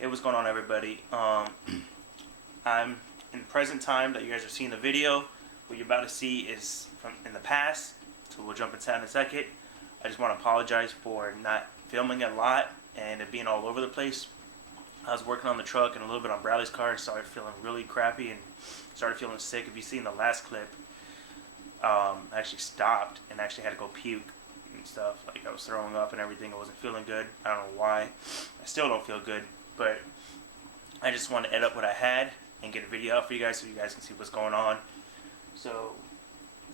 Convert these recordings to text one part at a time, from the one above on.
Hey, what's going on, everybody? I'm in the present time that you guys are seeing the video. What you're about to see is from in the past, so we'll jump into that in a second. I just want to apologize for not filming a lot and it being all over the place. I was working on the truck and a little bit on Bradley's car and started feeling really crappy and started feeling sick. If you see in the last clip, I actually stopped and actually had to go puke and stuff. Like, I was throwing up and everything. I wasn't feeling good. I don't know why. I still don't feel good, but I just wanted to edit what I had and get a video out for you guys so you guys can see what's going on. So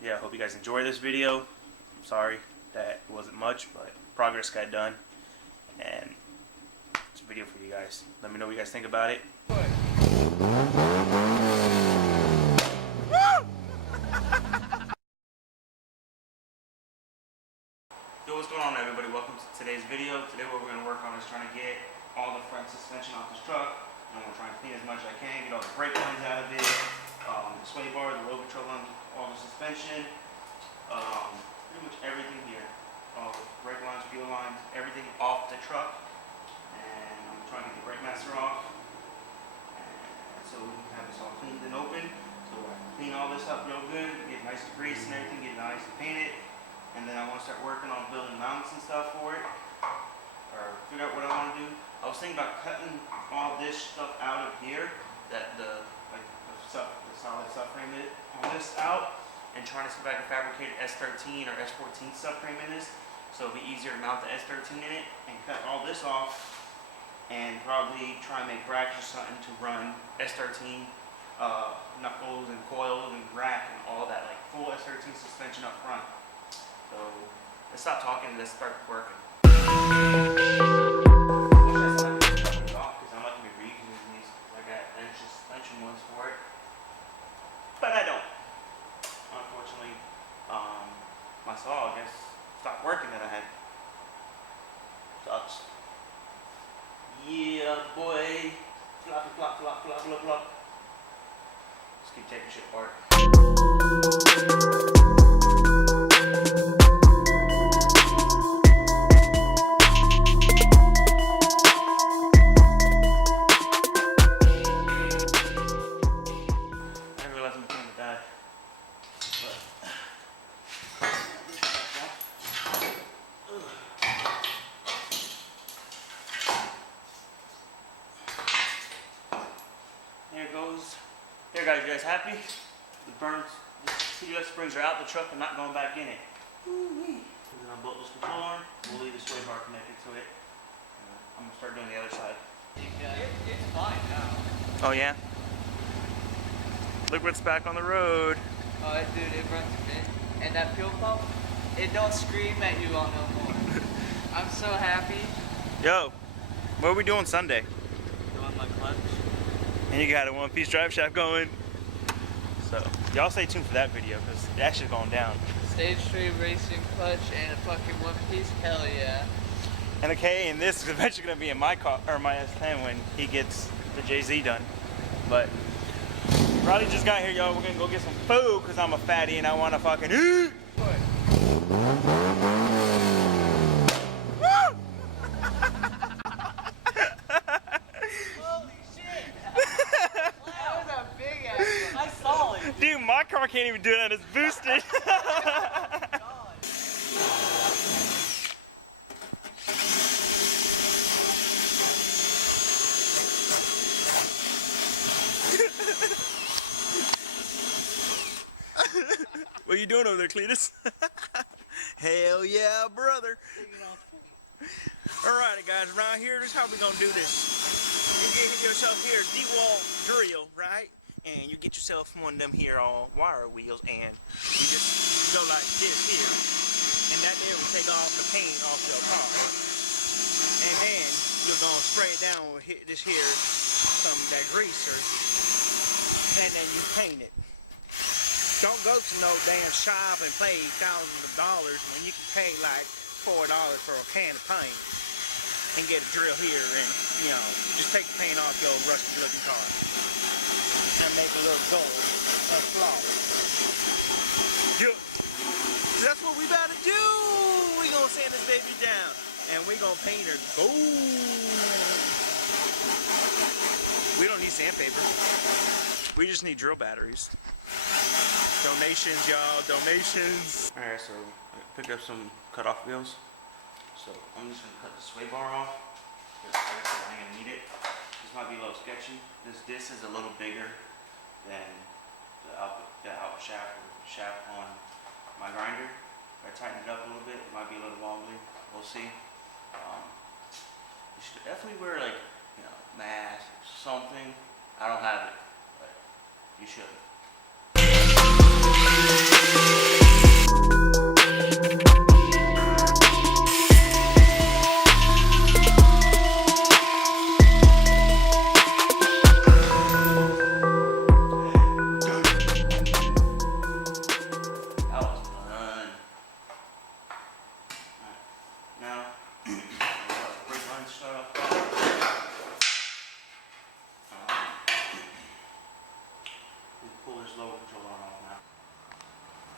yeah, I hope you guys enjoy this video. I'm sorry that it wasn't much, but progress got done and it's a video for you guys. Let me know what you guys think about it. Yo, what's going on, everybody? Welcome to today's video. Today what we're going to work on is trying to get all the front suspension off this truck. And we're trying to clean as much as I can, get all the brake lines out of it, the sway bar, the low control on all the suspension, pretty much everything here. All the brake lines, fuel lines, everything off the truck. And I'm trying to get the brake master off. And so we can have this all cleaned and open. So I can clean all this up real good, get nice grease and everything, get it nice and painted. And then I want to start working on building mounts and stuff for it, or figure out what I want to do. I was thinking about cutting all this stuff out of here, that the solid subframe all this out, and trying to see if I can fabricate an S13 or S14 subframe in this, so it'll be easier to mount the S13 in it, and cut all this off, and probably try and make brackets or something to run S13 knuckles and coils and rack and all that, like full S13 suspension up front. So let's stop talking and let's start working. I got suspension ones for it, but I don't. Unfortunately, my saw, I guess, stopped working that I had. Sucks. Yeah, boy. Floppy, flop, flop, flop, flop, flop. Just keep taking shit apart. There, guys, you guys happy? The burns, the CDF springs are out the truck. I'm not going back in it. Woo-wee. And then I'll bolt this control arm. We'll leave the sway bar connected to it. I'm gonna start doing the other side. It's fine now. Oh yeah. Look what's back on the road. Oh, dude, it runs good. And that fuel pump, it don't scream at you all no more. I'm so happy. Yo, what are we doing Sunday? Doing my clutch. And you got a one-piece drive shaft going. So y'all stay tuned for that video because that shit's going down. Stage 3 racing clutch and a fucking one-piece, hell yeah. And okay, and this is eventually gonna be in my car or my S10 when he gets the JZ done. But Riley just got here, y'all. We're gonna go get some food because I'm a fatty and I want to fucking eat. Dude, my car can't even do that. It's boosted. What are you doing over there, Cletus? Hell yeah, brother. Alrighty, guys. Around here, this is how we gonna do this. You get yourself here a D-wall drill, right? And you get yourself one of them here all wire wheels, and you just go like this here, and that there will take off the paint off your car. And then you're gonna spray it down with this here, that greaser, and then you paint it. Don't go to no damn shop and pay thousands of dollars when you can pay like $4 for a can of paint and get a drill here and, you know, just take the paint off your rusty looking car and make it look gold and flawless. Good. So that's what we about to do. We gonna sand this baby down and we gonna paint her gold. sandpaper. We just need drill batteries. Donations, y'all, donations. Alright, so I picked up some cut-off wheels. So I'm just gonna cut the sway bar off. Because like I said, I ain't gonna need it. This might be a little sketchy. This disc is a little bigger than the out shaft on my grinder. If I tighten it up a little bit, it might be a little wobbly. We'll see. You should definitely wear like, you know, mask or something. I don't have it, but you should.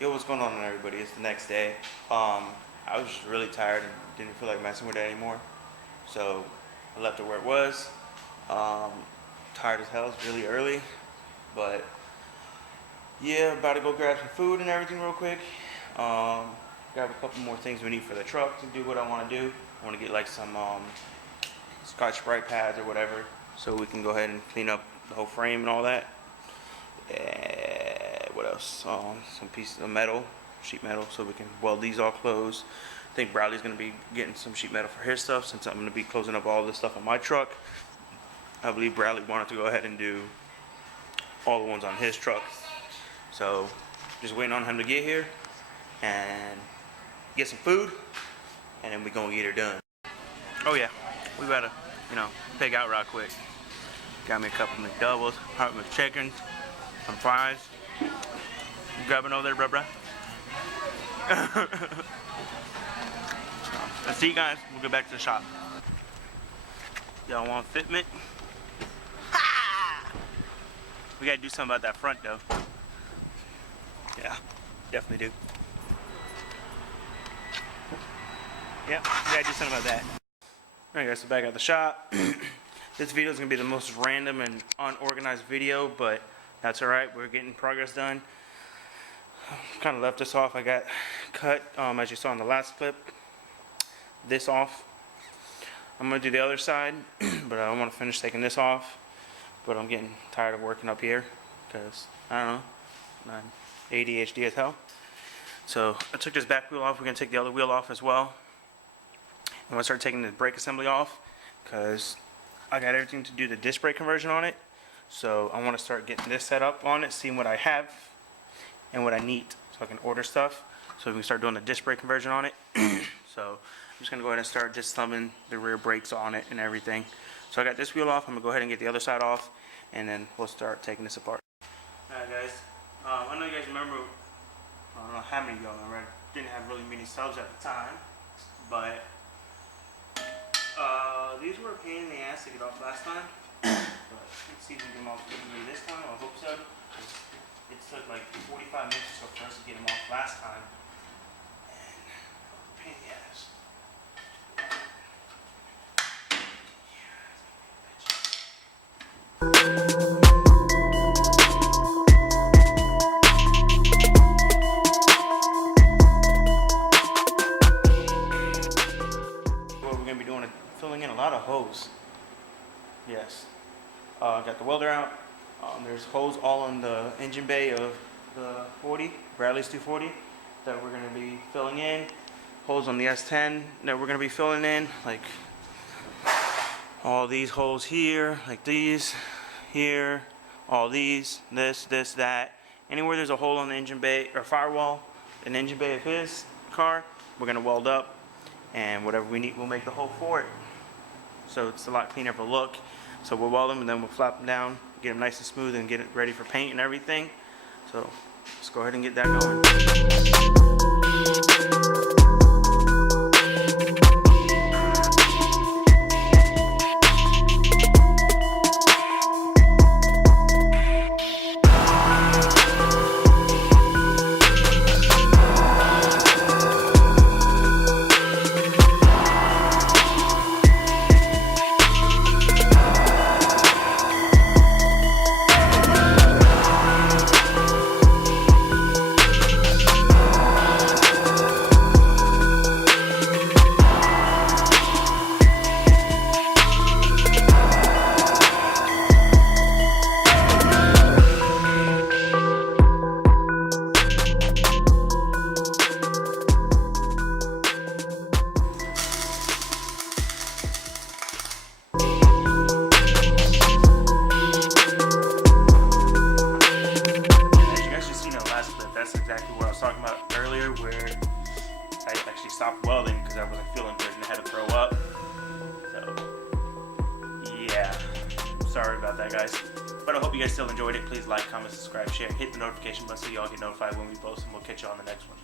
Yo, what's going on everybody? It's the next day. I was just really tired and didn't feel like messing with it anymore. So I left it where it was. Tired as hell, it's really early. But yeah, about to go grab some food and everything real quick. Grab a couple more things we need for the truck to do what I want to do. I want to get like some Scotch-Brite pads or whatever, so we can go ahead and clean up the whole frame and all that. What else? Some pieces of metal, sheet metal, so we can weld these all closed. I think Bradley's going to be getting some sheet metal for his stuff, since I'm going to be closing up all this stuff on my truck. I believe Bradley wanted to go ahead and do all the ones on his truck. So just waiting on him to get here and get some food, and then we're going to get her done. Oh yeah, we better, you know, pig out real quick. Got me a couple of McDoubles, hot McChickens, some fries. You grabbing over there, bruh? Let's see you guys. We'll get back to the shop. Y'all want fitment? Ha! We gotta do something about that front though. Yeah, definitely do. Yeah, we gotta do something about that. Alright guys, so back at the shop. This video is gonna be the most random and unorganized video, but that's alright. We're getting progress done. Kind of left this off. I got cut, as you saw in the last clip, this off. I'm going to do the other side, but I want to finish taking this off. But I'm getting tired of working up here because, I don't know, I'm ADHD as hell. So I took this back wheel off. We're going to take the other wheel off as well. I'm going to start taking the brake assembly off because I got everything to do the disc brake conversion on it. So I want to start getting this set up on it, seeing what I have and what I need, so I can order stuff, so we can start doing the disc brake conversion on it. So I'm just going to go ahead and start just thumbing the rear brakes on it and everything. So I got this wheel off. I'm going to go ahead and get the other side off, and then we'll start taking this apart. Alright guys, I know you guys remember, I don't know how many of y'all remember, I didn't have really many subs at the time, but these were a pain in the ass to get off last time. But let's see if we can get them off easily this time. I hope so. It took like 45 minutes or so for us to get them off last time. And pain in the ass. What we're going to be doing is filling in a lot of hose. Yes. Got the welder out. There's holes all in the engine bay of the 40, Bradley's 240, that we're going to be filling in. Holes on the S10 that we're going to be filling in, like all these holes here, like these, here, all these, this, that. Anywhere there's a hole on the engine bay or firewall, an engine bay of his car, we're going to weld up, and whatever we need, we'll make the hole for it. So it's a lot cleaner of a look. So we'll weld them and then we'll flap them down, get them nice and smooth, and get it ready for paint and everything. So let's go ahead and get that going. stopped welding because I wasn't feeling good and I had to throw up. So, yeah. Sorry about that, guys. But I hope you guys still enjoyed it. Please like, comment, subscribe, share, hit the notification button so y'all get notified when we post, and we'll catch you on the next one.